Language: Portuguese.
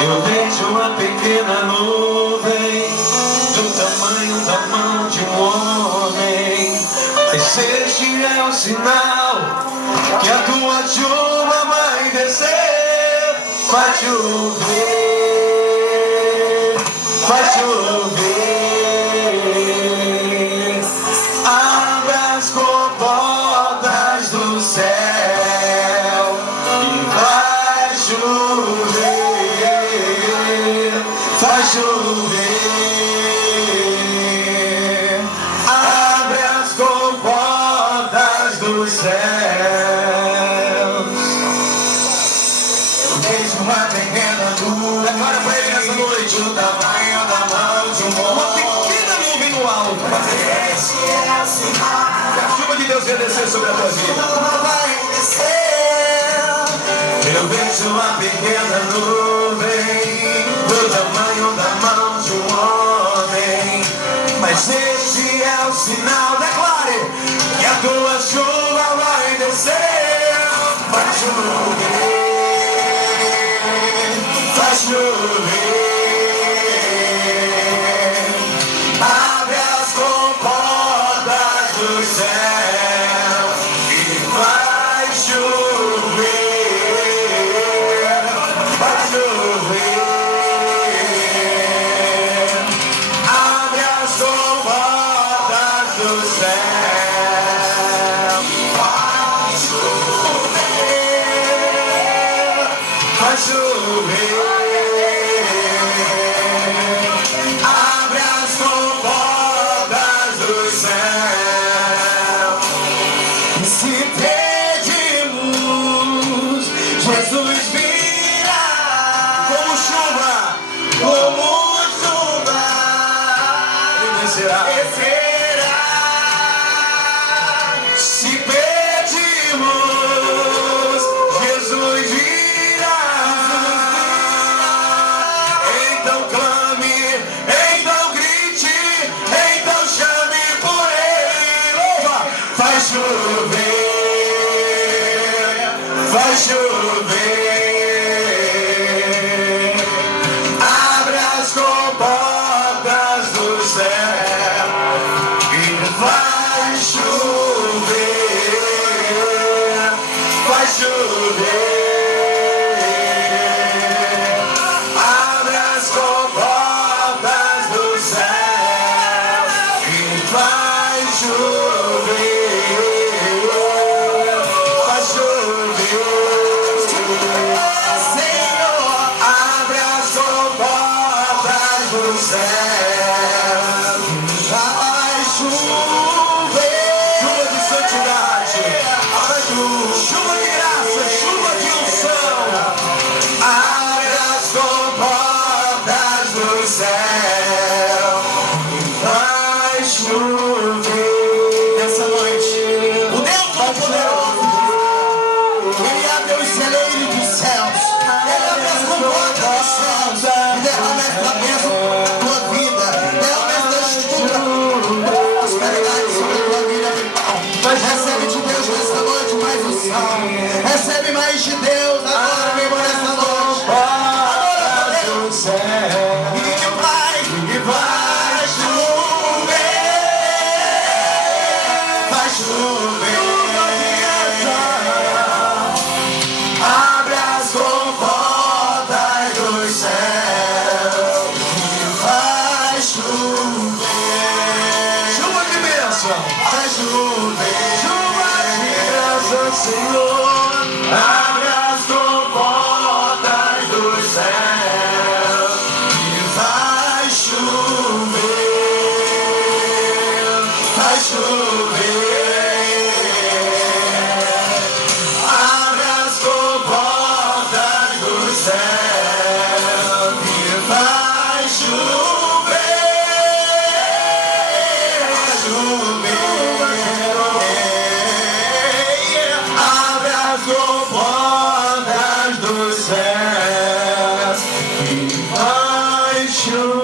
Eu vejo uma pequena nuvem do tamanho da mão de um homem, mas este é o sinal que a tua chuva vai descer. Vai chover, vai chover. Abra as comportas do céu e vai chover, vai chover. Abre as comportas do céu. Eu vejo uma pequena nuvem. Declara pra ele nessa noite: o tamanho da mão de um homem. Uma pequena nuvem no alto. Esse é o sinal que a chuva de Deus ia descer sobre a tua vida. Vai descer. Eu vejo uma pequena nuvem do tamanho da mão de um homem, mas esse é o sinal. Declare que a tua chuva vai descer. Vai chover, vai chover. Abre as comportas do céu e vai chover, vai chover. Abre as comportas do céu, vai chover, vai chover. Abre as comportas do céu. E se pedimos, Jesus virá como chuva, como chuva, e descerá. Se pedimos, Jesus virá. Então clame, então grite, então chame por ele. Louva! Vai chover, vai chover. Abre as comportas do céu e vai chover, vai chover. Abre as comportas do céu e vai chover, vai chover. Senhor, abre as comportas do céu, vai chover. Chuva de santidade, chuva de graça, chuva de unção. Abre as comportas do céu e vai chover. Nessa noite, o Deus Todo-Poderoso, Ele abre os celeiros dos céus, Ele abre as comportas dos céus e derrama esta bênção na tua vida, derrama esta estrutura, prosperidade sobre a tua vida, irmão. Recebe de Deus nessa noite mais unção, recebe mais de Deus agora mesmo nessa noite. Adora Deus e vai chover, vai chover. Abre as comportas do céu e vai chover. Chuva de bênção, vai chover. Chuva de bênção, Senhor. Abre as comportas do céu e vai chover, vai chover. Abre as comportas do céu e vai chover, vai chover. Abre as comportas do céu e vai chover.